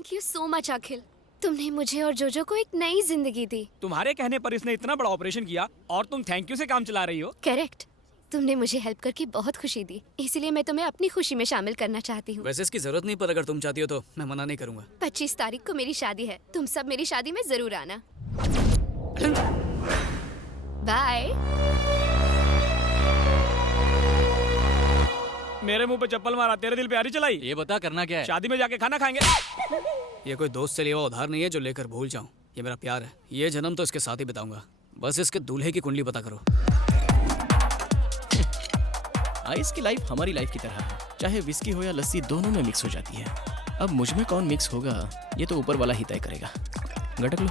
Thank you so much अखिल। तुमने मुझे और जोजो को एक नई जिंदगी दी। तुम्हारे कहने पर इसने इतना बड़ा ऑपरेशन किया और तुम थैंक यू से काम चला रही हो। करेक्ट। तुमने मुझे हेल्प करके बहुत खुशी दी, इसलिए मैं तुम्हें अपनी खुशी में शामिल करना चाहती हूँ। वैसे इसकी जरूरत नहीं, पर अगर तुम चाहती हो तो मैं मना नहीं करूंगा। 25 तारीख को मेरी शादी है, तुम सब मेरी शादी में जरूर आना। बाय। मेरे मुंह पे चप्पल मारा, तेरे दिल पे आरी चलाई। ये बता करना क्या है? शादी में जाके खाना खाएंगे। ये कोई दोस्त से लिया हुआ उधार नहीं है जो लेकर भूल जाऊं। ये मेरा प्यार है, ये जन्म तो इसके साथ ही बिताऊंगा। बस इसके दूल्हे की कुंडली पता करो। आइस की लाइफ हमारी लाइफ की तरह है, चाहे विस्की हो या लस्सी दोनों में मिक्स हो जाती है। अब मुझ में कौन मिक्स होगा ये तो ऊपर वाला ही तय करेगा। गटक लो।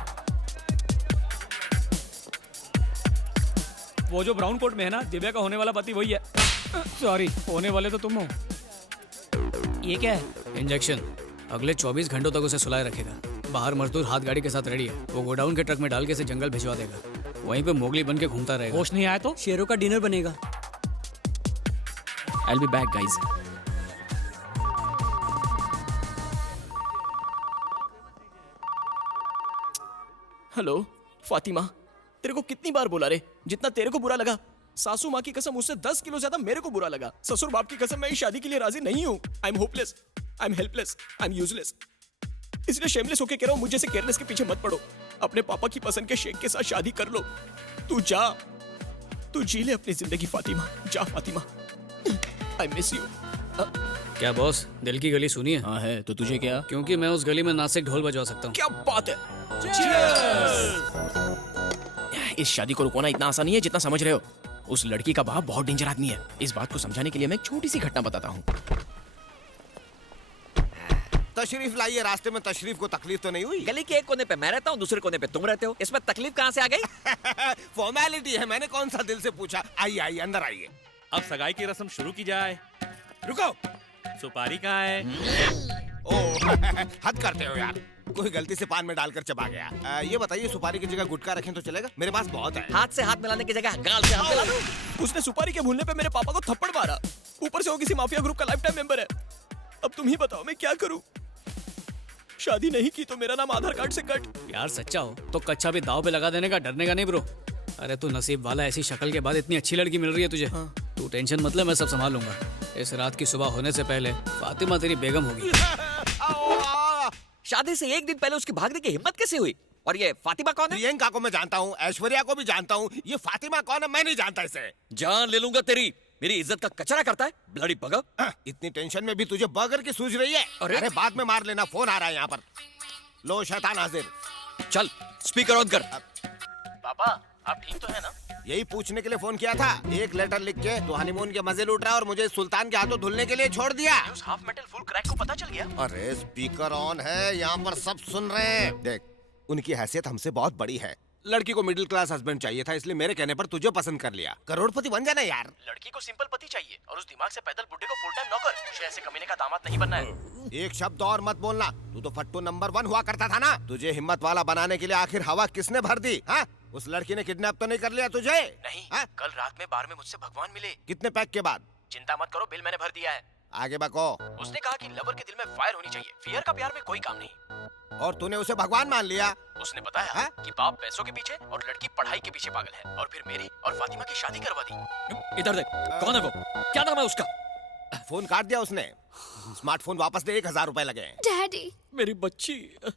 वो जो ब्राउन कोट में है ना, दिव्या का होने वाला पति वही है। सॉरी, होने वाले तो तुम हो। ये क्या है? इंजेक्शन। अगले 24 घंटों तक उसे सुलाए रखेगा। बाहर मजदूर हाथ गाड़ी के साथ रेडी है, वो गोडाउन के ट्रक में डाल के इसे जंगल भिजवा देगा। वहीं पे मोगली बन के घूमता रहेगा। होश नहीं आया तो शेरों का डिनर बनेगा। I'll be back, guys. Hello Fatima, तेरे को कितनी बार बोला रे, जितना तेरे को बुरा लगा सासू माँ की कसम उससे 10 किलो ज्यादा मेरे को बुरा लगा। ससुर बाप की कसम मैं इस शादी के लिए राजी नहीं हूँ। I am hopeless, I am helpless, I am useless. इसलिए शेमलेस होके कह रहा हूँ, मुझे से केयरलेस के पीछे मत पड़ो। अपने पापा की पसंद के शेख के साथ शादी कर लो। तू जा, तू जी ले अपनी जिंदगी फातिमा। जा फातिमा, आई मिस यू। क्या बॉस, दिल की गली सुनी है? हाँ है, तो तुझे क्या? क्योंकि मैं उस गली में नासिक ढोल बजवा सकता हूँ। क्या बात है। इस शादी को रुकवाना इतना आसान नहीं है जितना समझ रहे हो। उस लड़की का बाप बहुत डेंजर आदमी है। इस बात को समझाने के लिए मैं एक छोटी सी घटना बताता हूँ। तशरीफ लाइए। रास्ते में तशरीफ को तकलीफ तो नहीं हुई? गली के एक कोने पे मैं रहता हूँ, दूसरे कोने पे तुम रहते हो, इसमें तकलीफ कहाँ से आ गई? फॉर्मेलिटी है, मैंने कौन सा दिल से पूछा। आइए आइए अंदर आइए। अब सगाई की रस्म शुरू की जाए। रुको, सुपारी कहाँ है? ओह हद करते हो यार, कोई गलती से पान में डालकर चबा गया। ये बताइए सुपारी की जगह गुटखा रखें तो चलेगा? मेरे पास बहुत है। हाथ से हाथ मिलाने की जगह गाल से हाथ मिला दो। उसने सुपारी के भूलने पे मेरे पापा को थप्पड़ मारा। ऊपर से वो किसी माफिया ग्रुप का लाइफ टाइम मेंबर है। अब तुम ही बताओ मैं क्या करूं? शादी नहीं की तो मेरा नाम आधार कार्ड से कट। यार सच्चा हो तो कच्चा भी दाव पे लगा देने का, डरने का नहीं ब्रो। अरे तू नसीब वाला, ऐसी शक्ल के बाद इतनी अच्छी लड़की मिल रही है तुझे। हाँ। तू टेंशन मत ले, मैं सब संभाल लूंगा। इस रात की सुबह होने से पहले फातिमा तेरी बेगम होगी। शादी से एक दिन पहले उसकी भागने की हिम्मत कैसे हुई? और ये फातिमा कौन है? प्रियंका को मैं जानता हूँ, ऐश्वर्या को भी जानता हूँ, ये फातिमा कौन है मैं नहीं जानता इसे। जान ले लूंगा तेरी। मेरी इज्जत का कचरा करता है ब्लडी बगर। इतनी टेंशन में भी तुझे बर्गर की सूझ रही है? अरे बाद में मार लेना, फोन आ रहा है यहाँ पर। लो शैतान हाजिर। चल स्पीकर ऑन कर। पापा आप ठीक तो है ना? यही पूछने के लिए फोन किया था। एक लेटर लिख के तो हनीमून के मजे लूट रहा और मुझे सुल्तान के हाथों धुलने के लिए छोड़ दिया। उस हाफ मेटल फुल क्रैक को पता चल गया? अरे स्पीकर ऑन है, यहाँ पर सब सुन रहे हैं। देख, उनकी हैसियत हमसे बहुत बड़ी है। लड़की को मिडिल क्लास हस्बैंड चाहिए था, इसलिए मेरे कहने पर तुझे पसंद कर लिया। करोड़पति बन जाना यार। लड़की को सिंपल पति चाहिए और उस दिमाग से पैदल बुड्ढे को फुल टाइम नौकर। मुझे ऐसे कमीने का दामाद नहीं बनना है। एक शब्द और मत बोलना। तू तो फट्टू नंबर 1 हुआ करता था ना। तुझे हिम्मत वाला बनाने के लिए आखिर हवा किसने भर दी? हाँ? उस लड़की ने किडनैप तो नहीं कर लिया तुझे? नहीं। हाँ? कल रात में बार में मुझसे भगवान मिले। कितने पैक के बाद? चिंता मत करो, बिल मैंने भर दिया है। आगे बको। उसने कहा कि लवर के दिल में फायर होनी चाहिए, फियर का प्यार में कोई काम नहीं। और तूने उसे भगवान मान लिया? उसने बताया हाँ? कि बाप पैसों के पीछे और लड़की पढ़ाई के पीछे पागल है, और फिर मेरी और फातिमा की शादी करवा दी। इधर देख, कौन है वो? क्या नाम है उसका? फोन काट दिया उसने। स्मार्टफोन वापस दे, 1000 रुपए लगे। डैडी। मेरी बच्ची।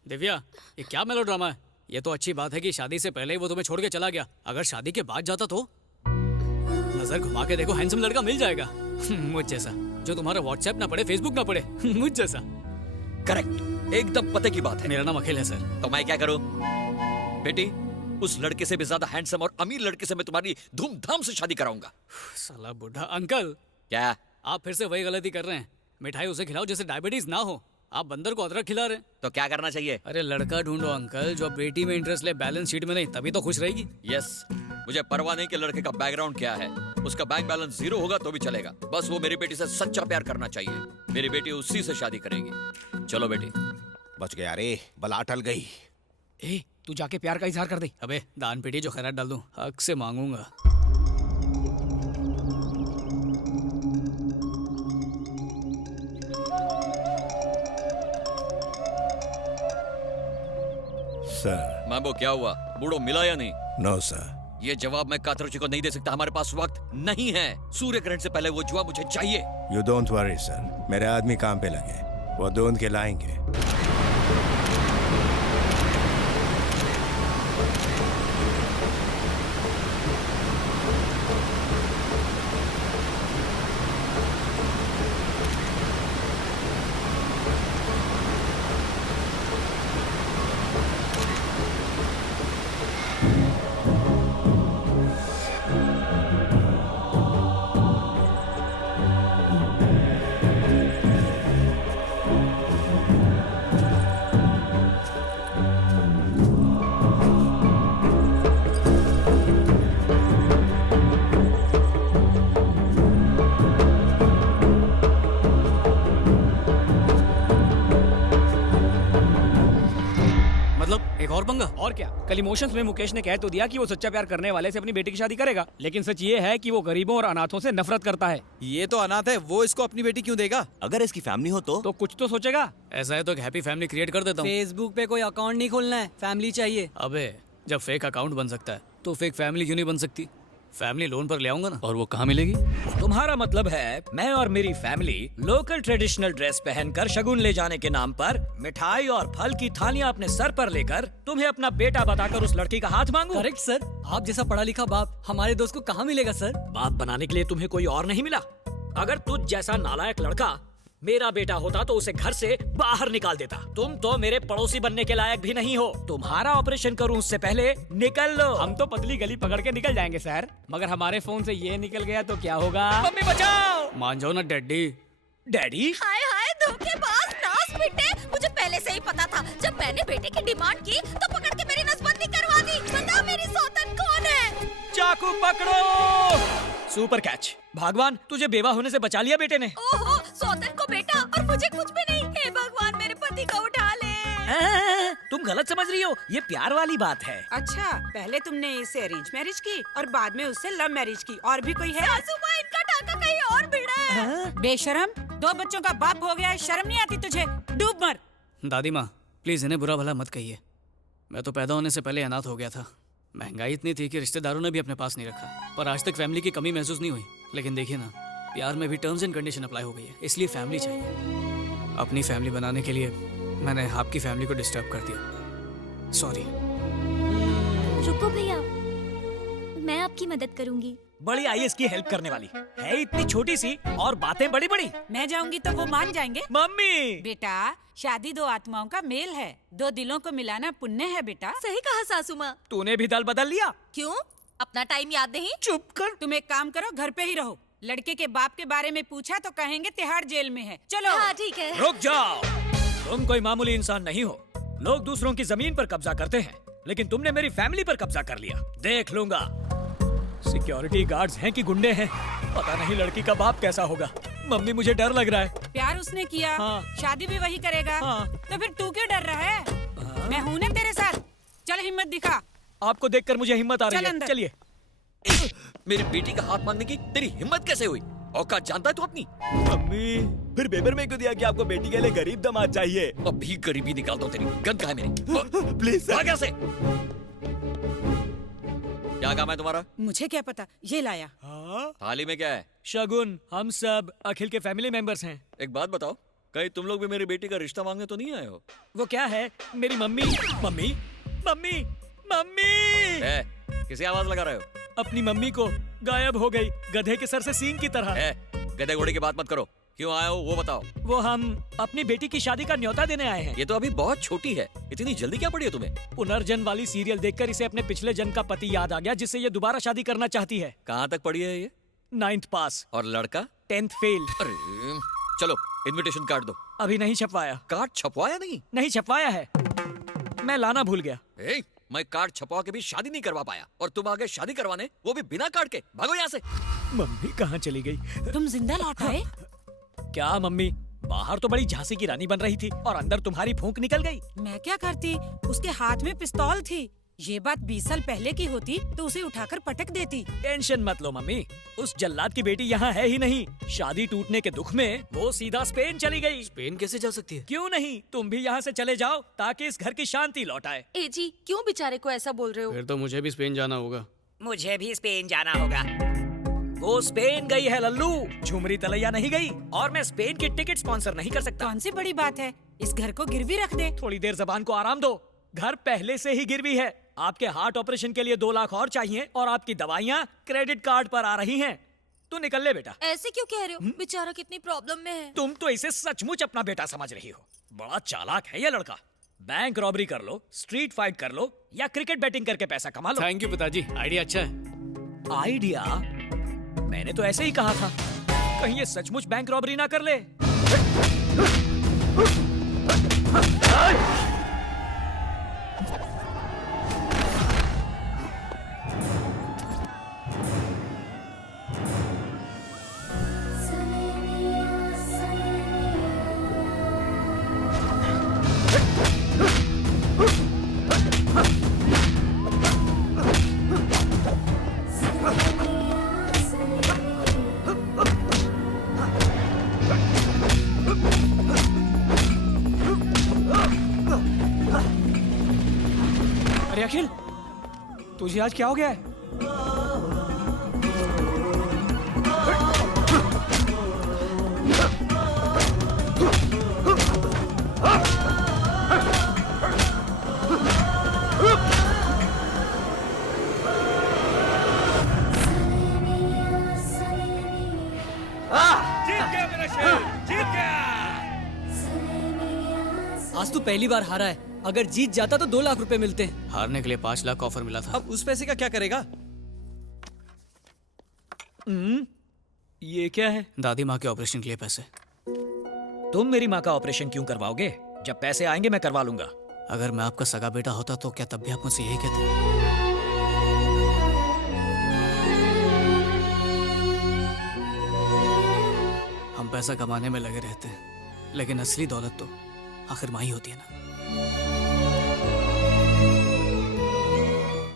दिव्या, ये क्या मेलोड्रामा है? ये तो अच्छी बात है कि शादी से पहले ही वो तुम्हें छोड़ के चला गया। अगर शादी के बाद जाता तो? नजर घुमा के देखो, हैंडसम लड़का मिल जाएगा। मुझ जैसा, जो तुम्हारा व्हाट्सएप ना पढ़े, फेसबुक ना पढ़े। मुझ जैसा। करेक्ट, एकदम पते की बात है। मेरा नाम अखिल है सर। तो मैं क्या करूं? बेटी, उस लड़के से भी ज्यादा हैंडसम और अमीर लड़के से मैं तुम्हारी धूमधाम से शादी कराऊंगा। साला बुढ़ा। अंकल, क्या? आप फिर से वही गलती कर रहे हैं। मिठाई उसे खिलाओ जिसे डायबिटीज ना हो। आप बंदर को अदरक खिला रहे हैं। तो क्या करना चाहिए? अरे लड़का ढूंढो अंकल, जो बेटी में इंटरेस्ट ले, बैलेंस शीट में नहीं, तभी तो खुश रहेगी। यस, मुझे परवाह नहीं कि लड़के का बैकग्राउंड क्या है। उसका बैंक बैलेंस 0 होगा तो भी चलेगा। बस वो मेरी बेटी से सच्चा प्यार करना चाहिए। मेरी बेटी उसी से शादी करेगी। चलो बेटी। बच गया रे, बला अटल गई। ए, तू जाके प्यार का इजहार कर दे। अबे दान पेटी जो खैरात डाल दूं, हक से मांगूंगा। सर, मैम्बो क्या हुआ? बूढ़ो मिला या नहीं? No sir. ये जवाब मैं कातरुचि को नहीं दे सकता, हमारे पास वक्त नहीं है। सूर्य ग्रहण से पहले वो जुआ मुझे चाहिए। यू डोंट वरी सर, मेरे आदमी काम पे लगे, वो ढूंढ के लाएंगे। मतलब एक और पंगा? और क्या, कल इमोशंस में मुकेश ने कह तो दिया कि वो सच्चा प्यार करने वाले से अपनी बेटी की शादी करेगा, लेकिन सच ये है कि वो गरीबों और अनाथों से नफरत करता है। ये तो अनाथ है, वो इसको अपनी बेटी क्यों देगा? अगर इसकी फैमिली हो तो कुछ तो सोचेगा। ऐसा है तो एक हैप्पी फैमिली क्रिएट कर देता हूँ। फेसबुक पे कोई अकाउंट नहीं खोलना है, फैमिली चाहिए। अबे जब फेक अकाउंट बन सकता है तो फेक फैमिली क्यों नहीं बन सकती? फैमिली लोन पर ले आऊंगा ना। और वो कहाँ मिलेगी? तुम्हारा मतलब है मैं और मेरी फैमिली लोकल ट्रेडिशनल ड्रेस पहनकर शगुन ले जाने के नाम पर मिठाई और फल की थालियां अपने सर पर लेकर तुम्हें अपना बेटा बताकर उस लड़की का हाथ मांगू? करेक्ट सर, आप जैसा पढ़ा लिखा बाप हमारे दोस्त को कहाँ मिलेगा सर? बाप बनाने के लिए तुम्हें कोई और नहीं मिला? अगर तुझ जैसा नालायक लड़का मेरा बेटा होता तो उसे घर से बाहर निकाल देता। तुम तो मेरे पड़ोसी बनने के लायक भी नहीं हो। तुम्हारा ऑपरेशन करूं उससे पहले निकल लो। हम तो पतली गली पकड़ के निकल जाएंगे सर, मगर हमारे फोन से ये निकल गया तो क्या होगा? मम्मी बचाओ! मान जाओ ना डैडी। डैडी? हाय हाय धोखेबाज नास पिटे, मुझे पहले से ही पता था। जब मैंने बेटे की डिमांड की तो पकड़ के मेरी नसबंदी करवा दी। बता मेरी सौतन कौन है? चाकू पकड़ो! Super catch! भगवान तुझे बेवा होने से बचा लिया बेटे ने। ओहो, सौतन को बेटा और मुझे कुछ भी नहीं। हे भगवान मेरे पति को उठा ले। तुम गलत समझ रही हो, ये प्यार वाली बात है। अच्छा, पहले तुमने इससे अरेंज मैरिज की और बाद में उससे लव मैरिज की। और भी कोई है? सासू माँ, इनका टाका कहीं और भिड़ा है। बेशरम, 2 बच्चों का बाप हो गया है, शर्म नहीं आती तुझे? डूब मर। दादी माँ प्लीज इन्हें बुरा भला मत कहिए। मैं तो पैदा होने से पहले अनाथ हो गया था। महंगाई इतनी थी कि रिश्तेदारों ने भी अपने पास नहीं रखा, पर आज तक फैमिली की कमी महसूस नहीं हुई। लेकिन देखिए ना, प्यार में भी टर्म्स एंड कंडीशन अप्लाई हो गई है, इसलिए फैमिली चाहिए। अपनी फैमिली बनाने के लिए मैंने आपकी फैमिली को डिस्टर्ब कर दिया, सॉरी। रुको भैया, मैं आपकी मदद करूंगी। बड़ी आईएएस की हेल्प करने वाली है, इतनी छोटी सी और बातें बड़ी बड़ी। मैं जाऊंगी तो वो मान जाएंगे। मम्मी! बेटा, शादी 2 आत्माओं का मेल है, 2 दिलों को मिलाना पुण्य है बेटा। सही कहा सासू माँ। तूने भी दल बदल लिया। क्यों? अपना टाइम याद नहीं? चुप कर। तुम एक काम करो, घर पे ही रहो। लड़के के बाप के बारे में पूछा तो कहेंगे तिहाड़ जेल में है। चलो। हाँ ठीक है। रुक जाओ, तुम कोई मामूली इंसान नहीं हो। लोग दूसरों की जमीन पर कब्जा करते हैं, लेकिन तुमने मेरी फैमिली पर कब्जा कर लिया। देख लूंगा। सिक्योरिटी गार्ड्स हैं कि गुंडे हैं, पता नहीं लड़की का बाप कैसा होगा। मम्मी मुझे डर लग रहा है। प्यार उसने किया, हाँ। शादी भी वही करेगा, हाँ। तो फिर तू क्यों डर रहा है? मैं हूं ना तेरे साथ। चल हिम्मत दिखा। आपको देखकर मुझे हिम्मत आ रही चल है। अंदर। चलिए। मेरी बेटी का हाथ मांगने की तेरी हिम्मत कैसे हुई? औकात जानता है तू अपनी? मम्मी फिर पेपर में क्यों दिया कि आपको बेटी के लिए गरीब दामाद चाहिए? अभी गरीबी निकाल दो तेरी। गंद कहाँ है मेरी? Please sir. भाग से। क्या काम है तुम्हारा? मुझे क्या पता, ये लाया। थाली में क्या है? शगुन, हम सब अखिल के फैमिली मेंबर्स हैं। एक बात बताओ, कहीं तुम लोग भी मेरी बेटी का रिश्ता मांगने तो नहीं आए हो? वो क्या है? मेरी मम्मी मम्मी मम्मी मम्मी किसी आवाज लगा रहे हो? अपनी मम्मी को गायब हो गई, गधे के सर से सींग की तरह। गधे घोड़े की बात मत करो। क्यों आए हो वो बताओ। वो हम अपनी बेटी की शादी का न्योता देने आए हैं। ये तो अभी बहुत छोटी है, इतनी जल्दी क्या पड़ी है तुम्हें? पुनर्जन्म वाली सीरियल देखकर इसे अपने पिछले जन्म का पति याद आ गया, जिससे ये दोबारा शादी करना चाहती है। कहाँ तक पढ़ी है ये? 9th पास। और लड़का? 10th fail. अरे चलो इनविटेशन कार्ड दो। अभी नहीं छपवाया। कार्ड छपवाया नहीं? नहीं छपवाया है, मैं लाना भूल गया। मैं कार्ड छपवा के भी शादी नहीं करवा पाया, और तुम आगे शादी करवाने, वो भी बिना कार्ड के। भागो यहाँ से। मम्मी कहाँ चली गई? तुम जिंदा लौट आए? क्या मम्मी, बाहर तो बड़ी झांसी की रानी बन रही थी और अंदर तुम्हारी फूंक निकल गई। मैं क्या करती, उसके हाथ में पिस्तौल थी। ये बात 20 साल पहले की होती तो उसे उठाकर पटक देती। टेंशन मत लो मम्मी, उस जल्लाद की बेटी यहाँ है ही नहीं। शादी टूटने के दुख में वो सीधा स्पेन चली गई। स्पेन कैसे जा सकती है? क्यों नहीं, तुम भी यहाँ से चले जाओ ताकि इस घर की शांति लौट आए। ए जी, क्यों बेचारे को ऐसा बोल रहे हो? फिर तो मुझे भी स्पेन जाना होगा। मुझे भी स्पेन जाना होगा। वो स्पेन गई है लल्लू, झुमरी तलैया नहीं गई। और मैं स्पेन की टिकट स्पॉन्सर नहीं कर सकता। कौन सी बड़ी बात है, इस घर को गिरवी रख दे। थोड़ी देर जबान को आराम दो, घर पहले से ही गिरवी है। आपके हार्ट ऑपरेशन के लिए 2 लाख और चाहिए और आपकी दवाइयाँ क्रेडिट कार्ड पर आ रही हैं। तू निकल ले बेटा। ऐसे क्यों कह रहे हो? बेचारा कितनी प्रॉब्लम में है। तुम तो इसे सचमुच अपना बेटा समझ रही हो। बड़ा चालाक है ये लड़का। बैंक रॉबरी कर लो, स्ट्रीट फाइट कर लो या क्रिकेट बैटिंग करके पैसा कमा लो। थैंक यू पिताजी, आइडिया अच्छा है। आइडिया? मैंने तो ऐसे ही कहा था। कहीं ये सचमुच बैंक रॉबरी ना कर ले। अरे अखिल, तुझे आज क्या हो गया है? आज तू पहली बार हारा है, अगर जीत जाता तो 2 लाख रुपए मिलते हैं। हारने के लिए 5 लाख ऑफर मिला था। अब उस पैसे का क्या करेगा? ये क्या है? दादी माँ के ऑपरेशन के लिए पैसे। तुम मेरी माँ का ऑपरेशन क्यों करवाओगे? जब पैसे आएंगे मैं करवा लूंगा। अगर मैं आपका सगा बेटा होता तो क्या तब भी आप मुझसे यही कहते? हम पैसा कमाने में लगे रहते हैं, लेकिन असली दौलत तो आखिर माँ ही होती है ना।